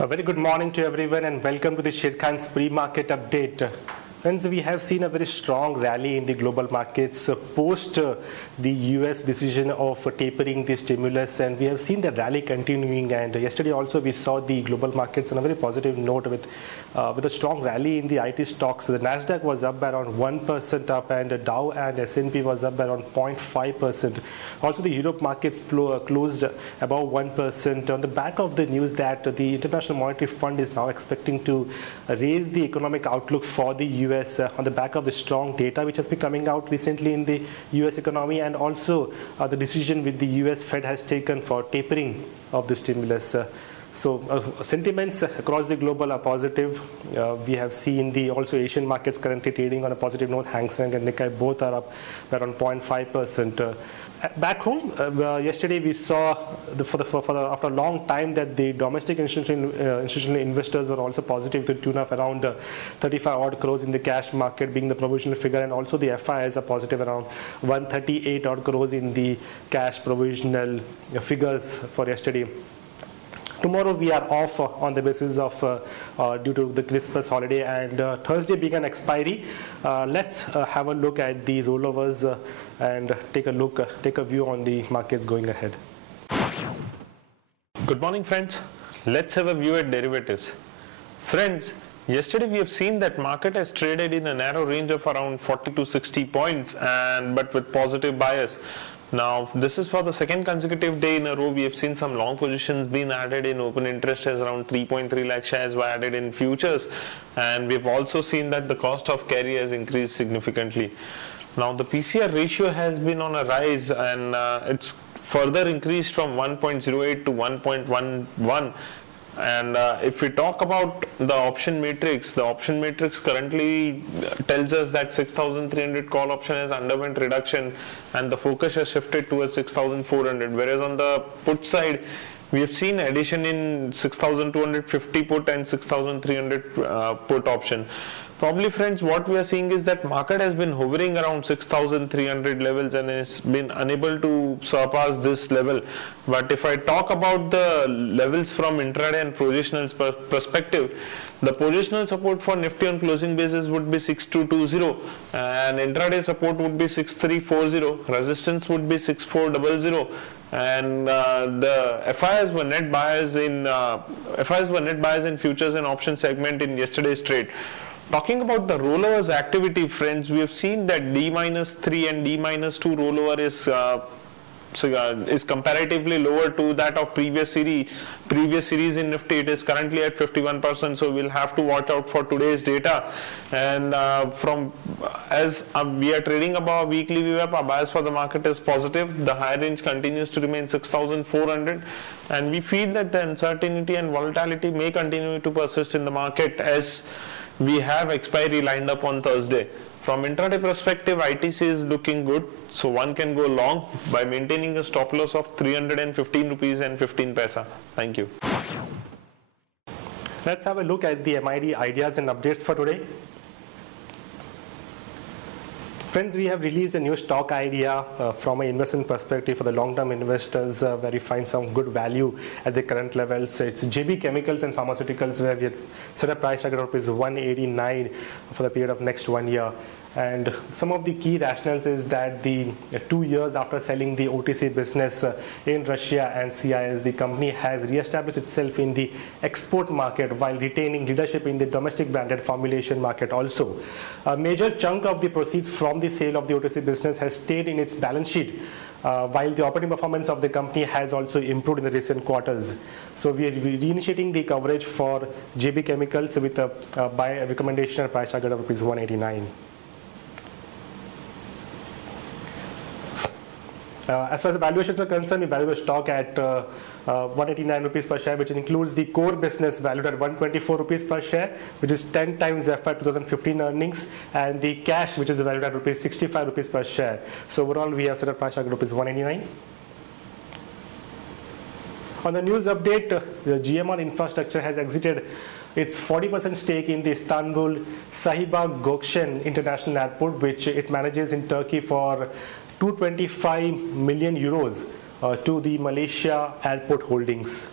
A very good morning to everyone and welcome to the Sharekhan's pre-market update. Friends, we have seen a very strong rally in the global markets post the US decision of tapering the stimulus, and we have seen the rally continuing, and yesterday also we saw the global markets on a very positive note with a strong rally in the IT stocks. The Nasdaq was up by around 1% up, and the Dow and S&P was up by around 0.5%. Also the Europe markets closed above 1% on the back of the news that the International Monetary Fund is now expecting to raise the economic outlook for the US on the back of the strong data which has been coming out recently in the US economy, and also the decision which the US Fed has taken for tapering of the stimulus. Sentiments across the global are positive. We have seen the also Asian markets currently trading on a positive note. Hang Seng and Nikkei both are up by around 0.5%. Back home, yesterday we saw after a long time that the domestic institutional investors were also positive to the tune of around 35 odd crores in the cash market being the provisional figure, and also the FIs are positive around 138 odd crores in the cash provisional figures for yesterday. Tomorrow we are off on the basis of due to the Christmas holiday, and Thursday being an expiry. Let's have a look at the rollovers and take a view on the markets going ahead. Good morning, friends. Let's have a view at derivatives. Friends, yesterday we have seen that market has traded in a narrow range of around 40 to 60 points, but with positive bias. Now, this is for the second consecutive day in a row we have seen some long positions being added in open interest, as around 3.3 lakh shares were added in futures, and we've also seen that the cost of carry has increased significantly. Now, the PCR ratio has been on a rise, and it's further increased from 1.08 to 1.11. And if we talk about the option matrix currently tells us that 6,300 call option has underwent reduction and the focus has shifted towards 6,400, whereas on the put side we have seen addition in 6,250 put and 6,300 put option. Probably, friends, what we are seeing is that market has been hovering around 6,300 levels and has been unable to surpass this level. But if I talk about the levels from intraday and positional perspective, the positional support for Nifty on closing basis would be 6220, and intraday support would be 6340, resistance would be 6400, and the FIs were net buyers in futures and option segment in yesterday's trade. Talking about the rollovers activity, friends, we have seen that D-3 and D-2 rollover is comparatively lower to that of previous series in Nifty. It is currently at 51%, so we'll have to watch out for today's data. And as we are trading above weekly VWAP, our bias for the market is positive. The high range continues to remain 6,400, and we feel that the uncertainty and volatility may continue to persist in the market as we have expiry lined up on Thursday. From intraday perspective, ITC is looking good, so one can go long by maintaining a stop loss of 315 rupees and 15 paisa. Thank you. Let's have a look at the MID ideas and updates for today. Friends, we have released a new stock idea from an investment perspective for the long-term investors where you find some good value at the current levels. It's JB Chemicals and Pharmaceuticals, where we have set a price target of ₹189 for the period of next 1 year. And some of the key rationales is that the 2 years after selling the OTC business in Russia and CIS, the company has re-established itself in the export market while retaining leadership in the domestic branded formulation market also. A major chunk of the proceeds from the sale of the OTC business has stayed in its balance sheet, while the operating performance of the company has also improved in the recent quarters. So we are reinitiating the coverage for JB Chemicals with a buy recommendation and price target of ₹189. As far as the valuations are concerned, we value the stock at 189 rupees per share, which includes the core business valued at 124 rupees per share, which is 10 times FY 2015 earnings, and the cash, which is valued at 65 rupees per share. So overall, we have set a price target of ₹189. On the news update, the GMR Infrastructure has exited its 40% stake in the Istanbul Sahiba Gökçen International Airport, which it manages in Turkey for 225 million euros to the Malaysia Airport Holdings.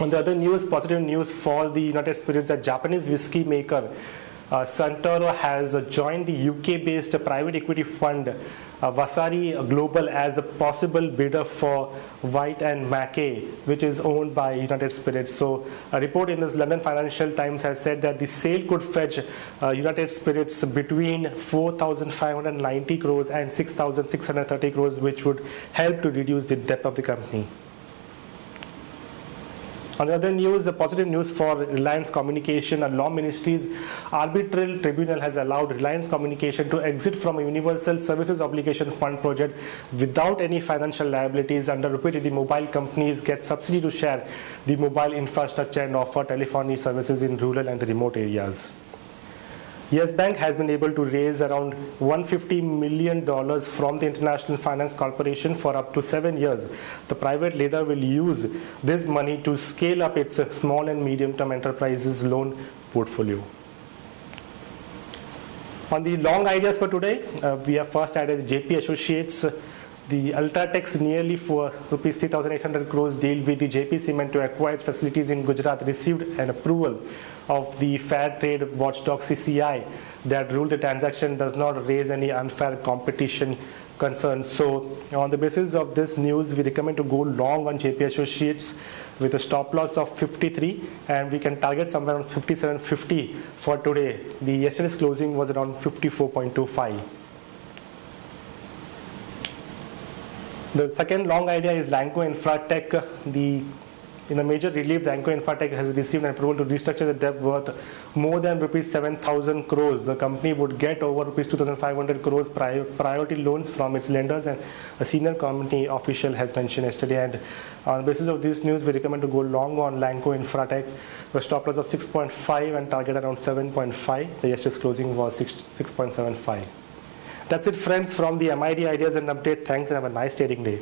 On the other news, positive news for the United Spirits, that Japanese whiskey maker Suntory has joined the UK-based private equity fund Vasari Global as a possible bidder for White and Mackay, which is owned by United Spirits. So a report in this London Financial Times has said that the sale could fetch United Spirits between 4,590 crores and 6,630 crores, which would help to reduce the debt of the company. On the other news, the positive news for Reliance Communication, a Law Ministry's arbitral tribunal has allowed Reliance Communication to exit from a Universal Services Obligation Fund project without any financial liabilities, under which the mobile companies get subsidy to share the mobile infrastructure and offer telephony services in rural and the remote areas. Yes Bank has been able to raise around $150 million from the International Finance Corporation for up to 7 years. The private lender will use this money to scale up its small and medium-term enterprises loan portfolio. On the long ideas for today, we have first added JP Associates. The Ultratech's nearly for rupees 3,800 crores deal with the JP Cement to acquire facilities in Gujarat received an approval of the Fair Trade Watchdog CCI. That rule the transaction does not raise any unfair competition concerns. So on the basis of this news, we recommend to go long on JP Associates with a stop loss of 53, and we can target somewhere around 57.50 for today. The yesterday's closing was around 54.25. The second long idea is Lanco Infratech. In a major relief, Lanco Infratech has received an approval to restructure the debt worth more than rupees 7,000 crores. The company would get over rupees 2,500 crores priority loans from its lenders, and a senior company official has mentioned yesterday. And on the basis of this news, we recommend to go long on Lanco Infratech with stop loss of 6.5 and target around 7.5. The yesterday's closing was 6.75. That's it, friends, from the MID Ideas and Update. Thanks and have a nice trading day.